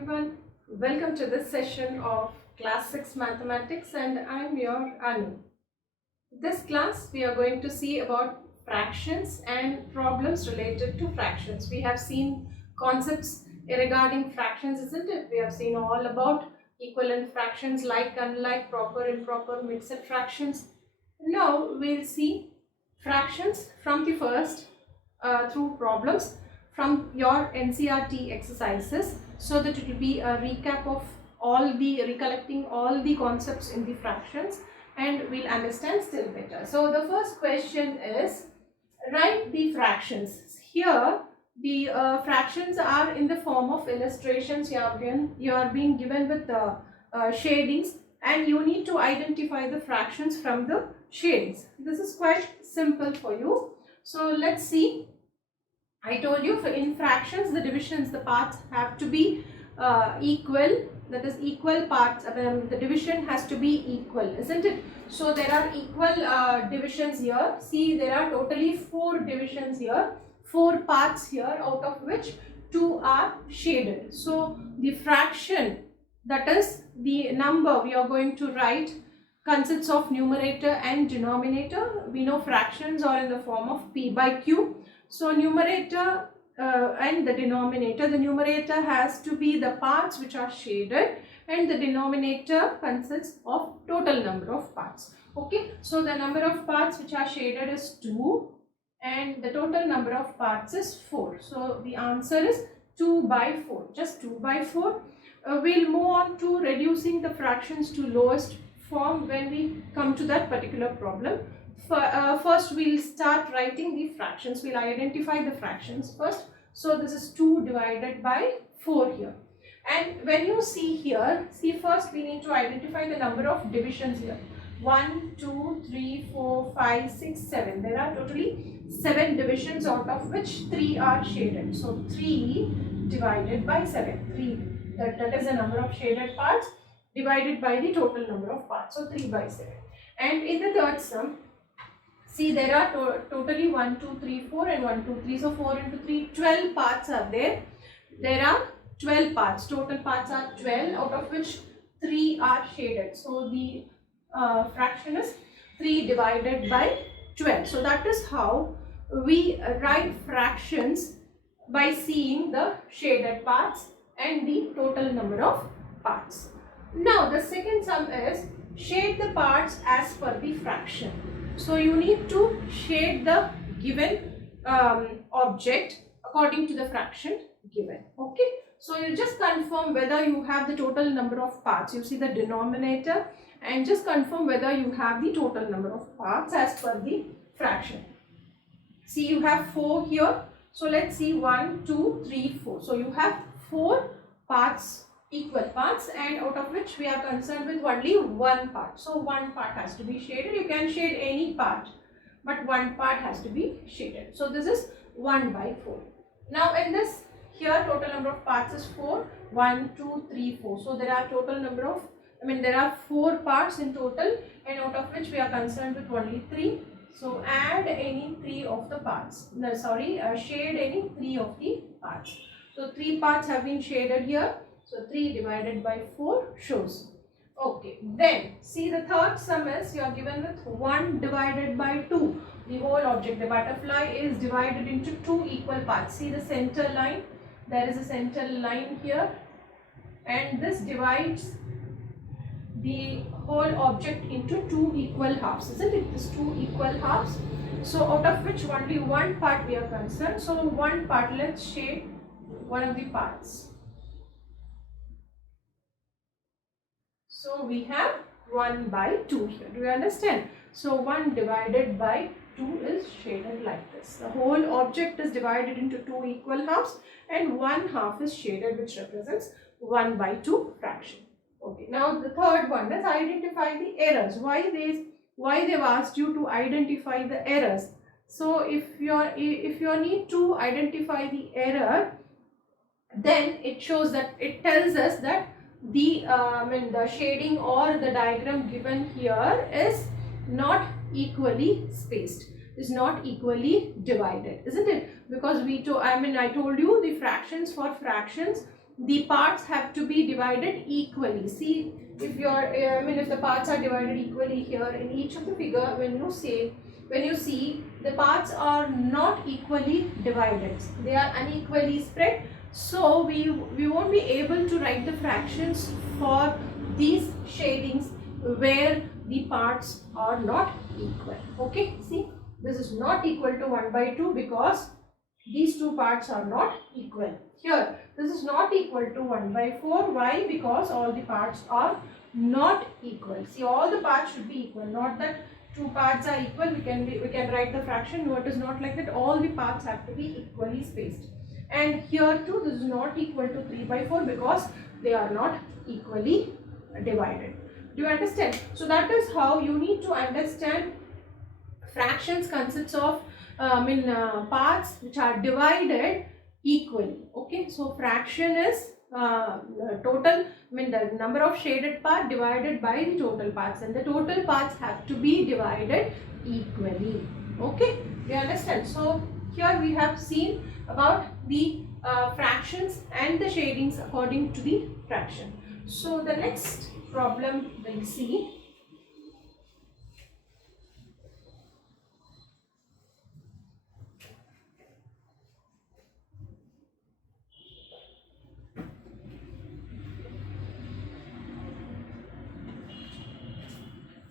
everyone, welcome to this session of Class 6 Mathematics and I am your Anu. This class we are going to see about fractions and problems related to fractions. We have seen concepts regarding fractions, isn't it? We have seen all about equivalent fractions, like, unlike, proper, improper, mixed fractions. Now we'll see fractions from the first through problems from your NCERT exercises, so that it will be a recap of recollecting all the concepts in the fractions, and we'll understand still better. So the first question is, write the fractions. Here the fractions are in the form of illustrations. You are being given with the shadings, and you need to identify the fractions from the shadings. This is quite simple for you. So let's see. I told you in fractions the divisions, the parts have to be equal, that is equal parts. The division has to be equal, isn't it? So there are equal divisions here. See, there are totally 4 divisions here, 4 parts here, out of which 2 are shaded. So the fraction, that is the number we are going to write, consists of numerator and denominator. We know fractions are in the form of p by q. So numerator and the denominator, the numerator has to be the parts which are shaded, and the denominator consists of total number of parts. Okay, so the number of parts which are shaded is 2 and the total number of parts is 4. So the answer is 2 by 4, just 2 by 4. We'll move on to reducing the fractions to lowest form when we come to that particular problem. First we'll start writing the fractions. We'll identify the fractions first. So this is 2 divided by 4 here. And when you see here, see, first we need to identify the number of divisions here. 1, 2, 3, 4, 5, 6, 7. There are totally 7 divisions, out of which 3 are shaded. So 3 divided by 7. 3, that is the number of shaded parts divided by the total number of parts. So 3 by 7. And in the third sum, see, there are totally 1, 2, 3, 4 and 1, 2, 3. So 4 into 3, 12 parts are there. There are 12 parts. Total parts are 12, out of which 3 are shaded. So the fraction is 3 divided by 12. So that is how we write fractions, by seeing the shaded parts and the total number of parts. Now the second sum is, shade the parts as per the fraction. So you need to shade the given object according to the fraction given. Okay, so you just confirm whether you have the total number of parts. You see the denominator, and just confirm whether you have the total number of parts as per the fraction. See, you have 4 here. So let's see, 1, 2, 3, 4. So you have 4 parts, equal parts, and out of which we are concerned with only 1 part. So 1 part has to be shaded. You can shade any part, but 1 part has to be shaded. So this is 1 by 4. Now in this, here total number of parts is 4. 1, 2, 3, 4. So there are total number of, there are 4 parts in total, and out of which we are concerned with only 3. So add any 3 of the parts. No, sorry, shade any 3 of the parts. So 3 parts have been shaded here. So 3 divided by 4 shows. Okay, then see, the third sum is, you are given with 1 divided by 2. The whole object, the butterfly, is divided into 2 equal parts. See the center line, there is a center line here, and this divides the whole object into 2 equal halves, isn't it? This 2 equal halves. So out of which only 1 part we are concerned. So 1 part, let's shade one of the parts. So we have 1 by 2 here. Do you understand? So 1 divided by 2 is shaded like this. The whole object is divided into 2 equal halves, and 1 half is shaded, which represents 1 by 2 fraction. Okay. Now the third one is, identify the errors. Why they've asked you to identify the errors? So if you need to identify the error, then it shows that, it tells us that the shading or the diagram given here is not equally spaced, is not equally divided, isn't it? Because I told you the fractions, for fractions the parts have to be divided equally. See, if if the parts are divided equally here in each of the figure, when you see the parts are not equally divided, they are unequally spread, so we won't be able to write the fractions for these shadings where the parts are not equal. Okay, see, this is not equal to 1 by 2 because these two parts are not equal. Here, this is not equal to 1 by 4. Why? Because all the parts are not equal. See, all the parts should be equal. Not that two parts are equal. We can write the fraction. No, it is not like that. All the parts have to be equally spaced. And here too, this is not equal to 3 by 4 because they are not equally divided. Do you understand? So that is how you need to understand fractions consists of parts which are divided equally. Okay, so fraction is total, the number of shaded part divided by the total parts, and the total parts have to be divided equally. Okay, you understand? So here we have seen about the fractions and the shadings according to the fraction. So the next problem we'll see.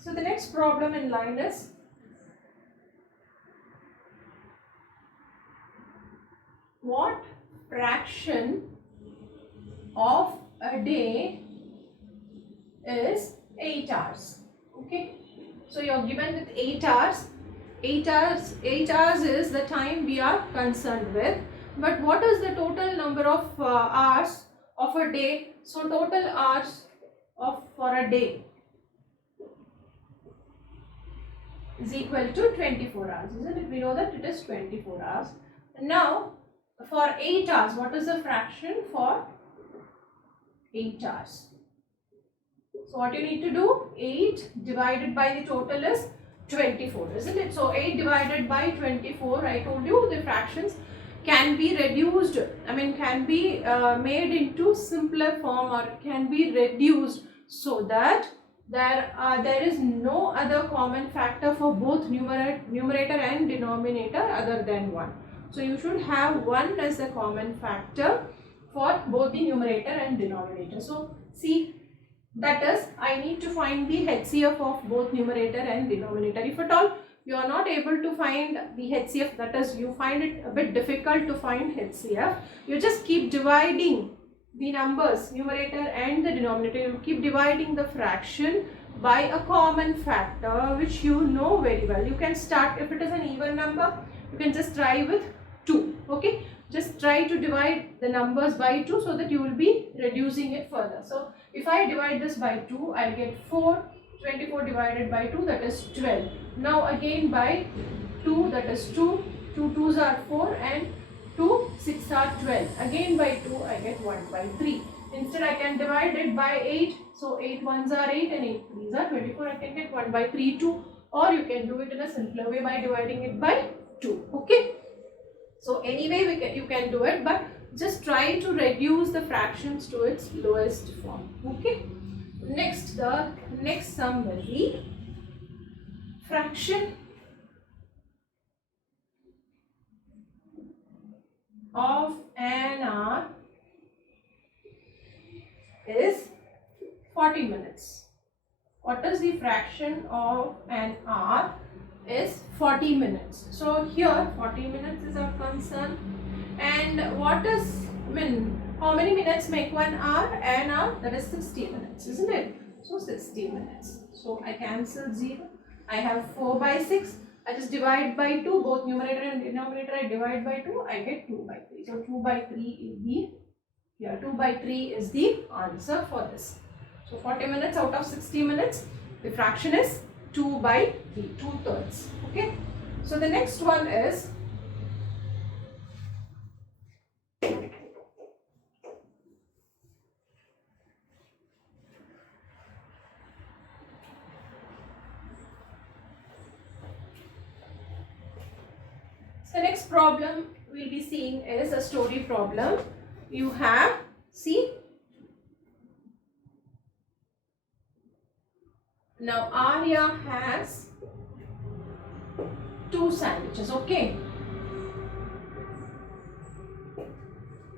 So the next problem in line is what fraction of a day is 8 hours. Okay, so you're given with 8 hours. 8 hours is the time we are concerned with, but what is the total number of hours of a day? So total hours for a day is equal to 24 hours, isn't it? We know that it is 24 hours. Now for 8 hours, what is the fraction for 8 hours? So what you need to do, 8 divided by the total is 24, isn't it? So 8 divided by 24, I told you the fractions can be reduced, can be made into simpler form, or can be reduced so that there is no other common factor for both numerator and denominator other than 1. So you should have 1 as a common factor for both the numerator and denominator. So see, that is, I need to find the HCF of both numerator and denominator. If at all you are not able to find the HCF, that is, you find it a bit difficult to find HCF, you just keep dividing the numbers, numerator and the denominator. You keep dividing the fraction by a common factor which you know very well. You can start, if it is an even number, you can just try with 2. Okay, just try to divide the numbers by 2 so that you will be reducing it further. So if I divide this by 2, I get 4. 24 divided by 2, that is 12. Now again by 2, that is 2. 2 2s are 4 and 2 6 are 12. Again by 2, I get 1 by 3. Instead I can divide it by 8. So 8 1s are 8 and 8 3s are 24. I can get 1 by 3 2. Or you can do it in a simpler way by dividing it by 2. Okay. So anyway you can do it, but just try to reduce the fractions to its lowest form. Okay. Next, the next sum will be fraction of an hour is 40 minutes. What is the fraction of an hour is 40 minutes. So here 40 minutes is our concern. And what is, how many minutes make 1 hour? An hour, that is 60 minutes, isn't it? So 60 minutes. So I cancel 0. I have 4 by 6. I just divide by 2. Both numerator and denominator I divide by 2. I get 2 by 3. So 2 by 3 is the, here 2 by 3 is the answer for this. So 40 minutes out of 60 minutes. The fraction is 2 by 3, 2/3. Okay. So the next one is the next problem we'll be seeing is a story problem. You have See, now Arya has 2 sandwiches. Okay,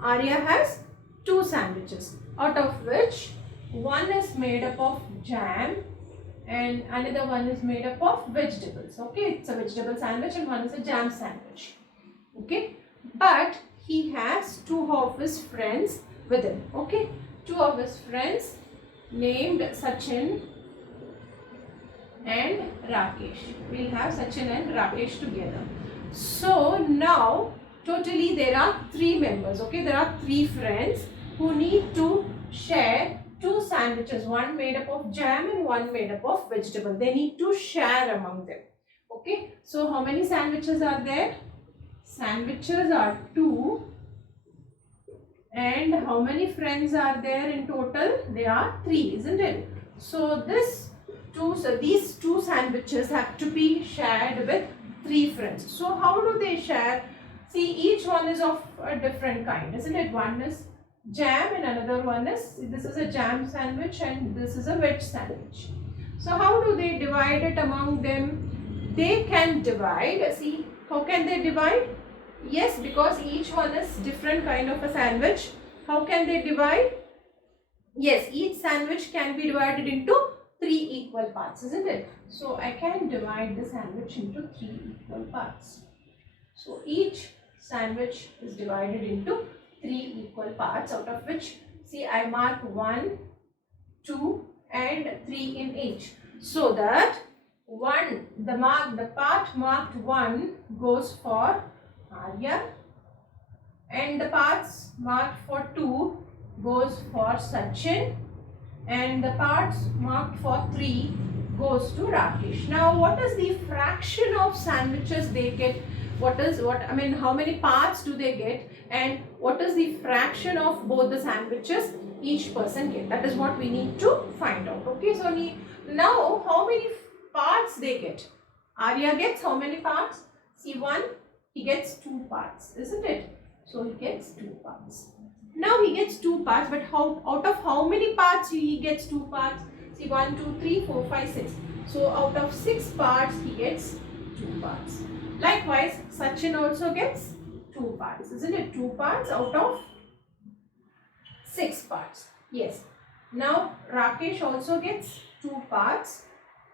Arya has 2 sandwiches, out of which one is made up of jam and another one is made up of vegetables. Okay, it's a vegetable sandwich and one is a jam sandwich. Okay, but he has 2 of his friends with him. Okay, 2 of his friends named Sachin and Rakesh. We'll have Sachin and Rakesh together. So now totally there are 3 members. Okay, there are 3 friends who need to share 2 sandwiches, one made up of jam and one made up of vegetable. They need to share among them. Okay, so how many sandwiches are there? Sandwiches are 2. And how many friends are there in total? There are 3, isn't it? So these 2 sandwiches have to be shared with 3 friends. So how do they share? See, each one is of a different kind, isn't it? One is jam and another one is, this is a jam sandwich and this is a veg sandwich. So how do they divide it among them? They can divide. See, how can they divide? Yes, because each one is different kind of a sandwich. How can they divide? Yes, each sandwich can be divided into 3 equal parts, isn't it? So I can divide the sandwich into 3 equal parts. So each sandwich is divided into 3 equal parts, out of which, see, I mark 1, 2 and 3 in each. So that the part marked 1 goes for Arya and the parts marked for 2 goes for Sachin and the parts marked for 3 goes to Rakesh. Now what is the fraction of sandwiches they get? How many parts do they get and what is the fraction of both the sandwiches each person get? That is what we need to find out. Okay, so now how many parts they get? Arya gets how many parts? See, 1. He gets 2 parts, isn't it? So he gets 2 parts. Now he gets 2 parts, but out of how many parts he gets 2 parts? See, 1, 2, 3, 4, 5, 6. So out of 6 parts he gets 2 parts. Likewise, Sachin also gets 2 parts, isn't it? 2 parts out of 6 parts. Yes. Now Rakesh also gets 2 parts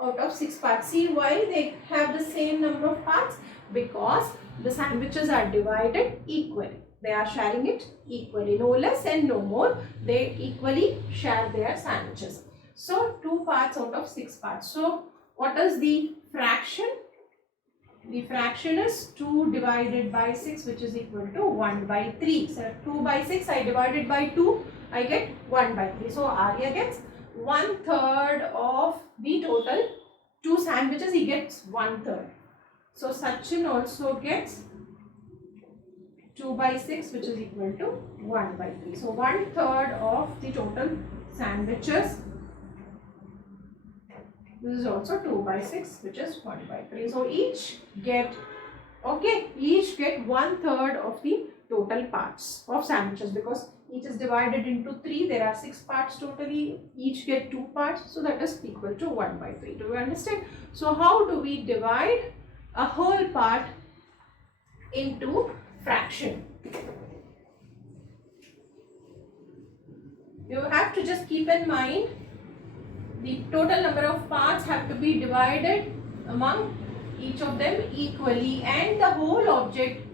out of 6 parts. See why they have the same number of parts? Because the sandwiches are divided equally. They are sharing it equally, no less and no more. They equally share their sandwiches. So 2 parts out of 6 parts. So what is the fraction? The fraction is 2 divided by 6, which is equal to 1 by 3. So 2 by 6 I divided by 2, I get 1 by 3. So Arya gets 1/3 of the total 2 sandwiches. He gets 1/3. So Sachin also gets 2 by 6, which is equal to 1 by 3. So 1/3 of the total sandwiches. This is also 2 by 6, which is 1 by 3. So each get 1/3 of the total parts of sandwiches, because each is divided into 3. There are 6 parts totally. Each get 2 parts. So that is equal to 1 by 3. Do you understand? So how do we divide a whole part into fraction? You have to just keep in mind the total number of parts have to be divided among each of them equally, and the whole object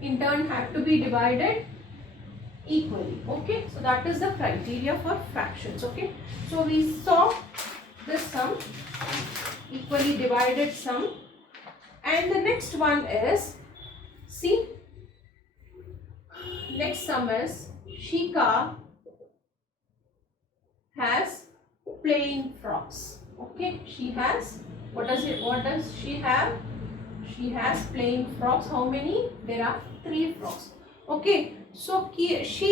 in turn have to be divided equally. Okay, so that is the criteria for fractions. Okay, so we saw this sum, equally divided sum, and the next one is, see, next sum is Shika has playing frogs. Okay, she has, what does she have? She has playing frogs. How many? There are 3 frogs. Okay, so she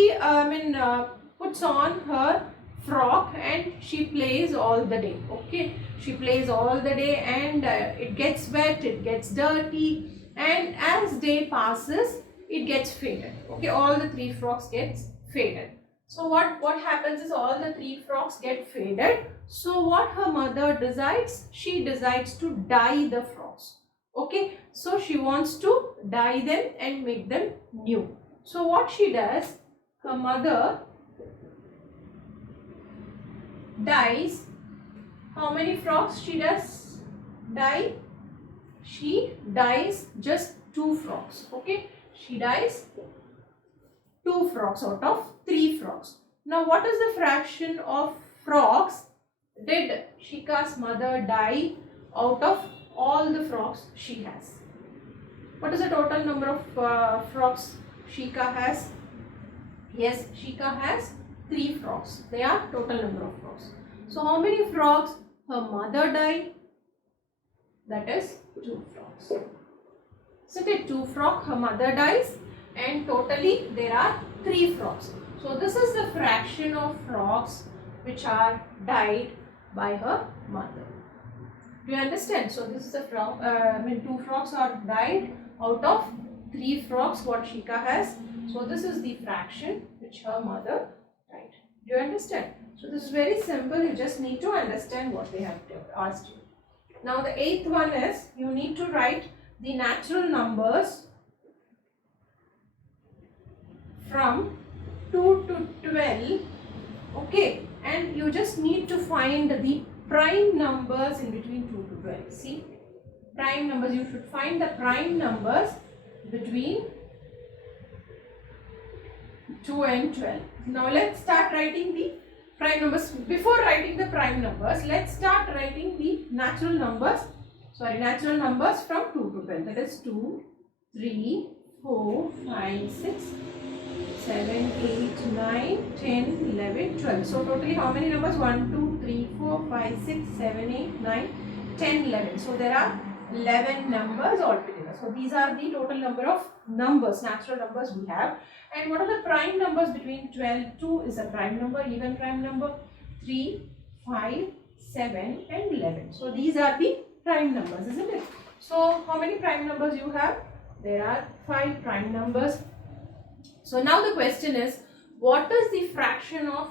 puts on her frock and she plays all the day. Okay, she plays all the day and it gets wet, it gets dirty, and as day passes it gets faded. Okay, all the 3 frogs gets faded. So what happens is all the 3 frocks get faded. So what her mother decides? She decides to dye the frocks. Okay, so she wants to dye them and make them new. So what she does, her mother dyes, how many frocks she does dye? She dyes just 2 frocks. Okay, she dyes 2 frocks out of 3 frocks. Now what is the fraction of frocks did Shika's mother dye out of all the frocks she has? What is the total number of frocks Shika has? Yes, Shika has 3 frocks. They are total number of frocks. So how many frocks her mother dyed? That is 2 frocks. So the 2 frocks her mother dyes, and totally there are 3 frocks. So this is the fraction of frocks which are dyed by her mother. Do you understand? So this is the 2 frocks are dyed out of 3 frocks what Shika has. So this is the fraction which her mother dyed. Do you understand? So this is very simple. You just need to understand what they have asked you. Now the 8th one is, you need to write the natural numbers from 2 to 12. Okay, and you just need to find the prime numbers in between 2 to 12. See, prime numbers, you should find the prime numbers between 2 and 12. Now let's start writing the prime numbers. Before writing the prime numbers, let's start writing the natural numbers from 2 to 12. That is 2, 3, 4, 5, 6, 7, 8, 9, 10, 11, 12. So totally how many numbers? 1, 2, 3, 4, 5, 6, 7, 8, 9, 10, 11. So there are 11 numbers altogether. So these are the total number of numbers, natural numbers we have. And what are the prime numbers between 12? 2 is a prime number, even prime number. 3, 5, 7 and 11. So these are the prime numbers, isn't it? So how many prime numbers you have? There are 5 prime numbers. So now the question is, what is the fraction of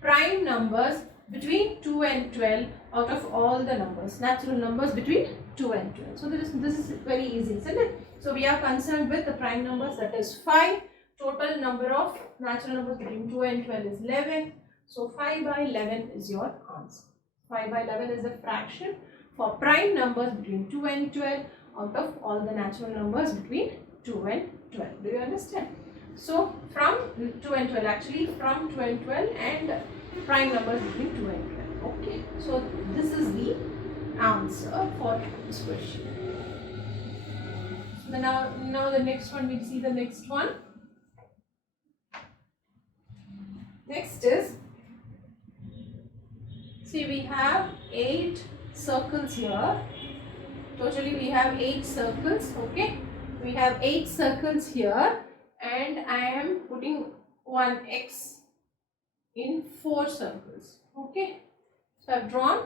prime numbers between 2 and 12 out of all the numbers, natural numbers between 2 and 12? So this is very easy, isn't it? So we are concerned with the prime numbers, that is 5. Total number of natural numbers between 2 and 12 is 11. So 5 by 11 is your answer. 5 by 11 is the fraction for prime numbers between 2 and 12 out of all the natural numbers between 2 and 12. Do you understand? So from 2 and 12, actually from 2 and 12 and prime numbers between 2 and 12. Okay, so this is the answer for this question. So now the next one, we'll see the next one. Next is, see, we have 8 circles here. Totally we have 8 circles. Okay, we have 8 circles here, and I am putting one X in 4 circles. Okay, so I have drawn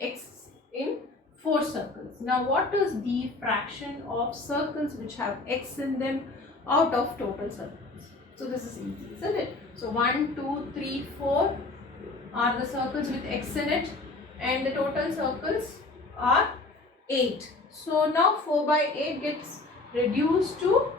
X in 4 circles. Now what is the fraction of circles which have X in them out of total circles? So this is easy, isn't it? So 1, 2, 3, 4 are the circles with X in it, and the total circles are 8. So now 4 by 8 gets reduced to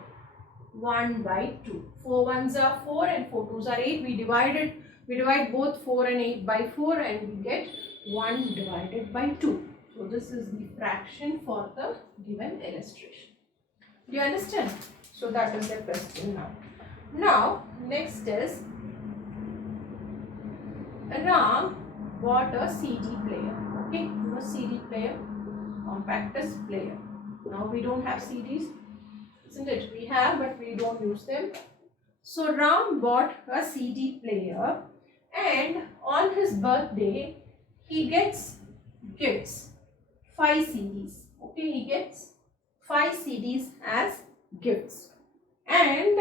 1 by 2. 4 ones are 4 and 4 twos are 8. We divide both 4 and 8 by 4 and we get 1 divided by 2. So this is the fraction for the given illustration. Do you understand? So that is the question now. Now next is, Ram bought a CD player. Okay, a CD player, compact disc player. Now we don't have CDs, isn't it? We have, but we don't use them. So Ram bought a CD player, and on his birthday he gets gifts, 5 CDs. Okay, he gets 5 CDs as gifts. And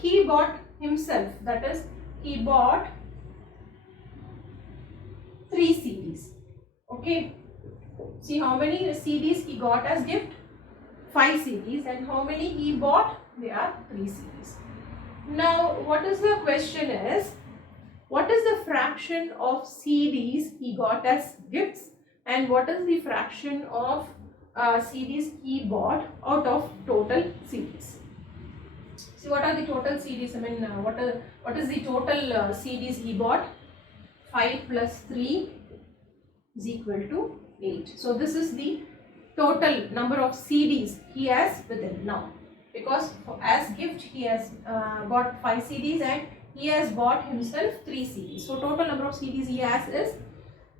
he bought himself, that is, he bought 3 CDs. Okay, see how many CDs he got as gift? 5 CDs. And how many he bought? They are 3 CDs. Now, what is the question is, what is the fraction of CDs he got as gifts, and what is the fraction of CDs he bought out of total CDs? See, what are the total CDs? I mean, what is the total CDs he bought? 5 plus 3 is equal to 8. So this is the total number of CDs he has with him now, because as gift he has got 5 CDs and he has bought himself 3 CDs. So total number of CDs he has is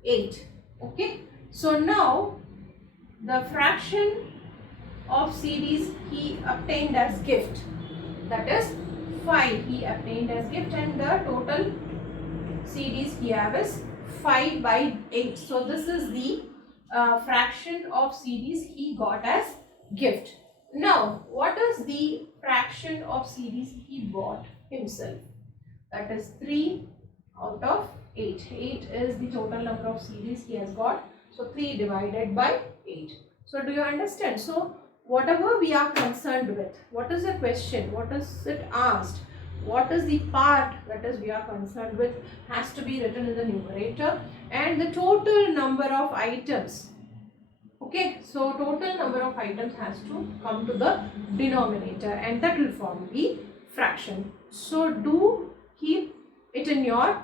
8. Okay. So now the fraction of CDs he obtained as gift, that is 5 he obtained as gift, and the total CDs he have is 5 by 8. So this is the fraction of CDs he got as gift. Now, what is the fraction of CDs he bought himself? That is 3 out of 8. 8 is the total number of CDs he has got. So 3 divided by 8. So do you understand? So whatever we are concerned with, what is the question? What is it asked? What is the part that is we are concerned with has to be written in the numerator, and the total number of items. Okay, so total number of items has to come to the denominator, and that will form the fraction. So do keep it in your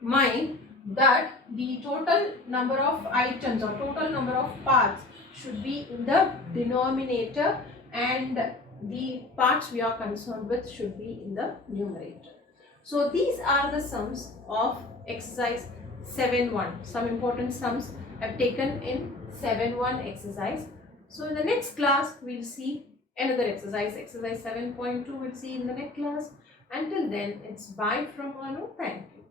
mind that the total number of items or total number of parts should be in the denominator, and the parts we are concerned with should be in the numerator. So these are the sums of exercise 7.1. Some important sums I've taken in 7.1 exercise. So in the next class we'll see another exercise, exercise 7.2 we'll see in the next class. Until then, it's bye from Anu. Thank you.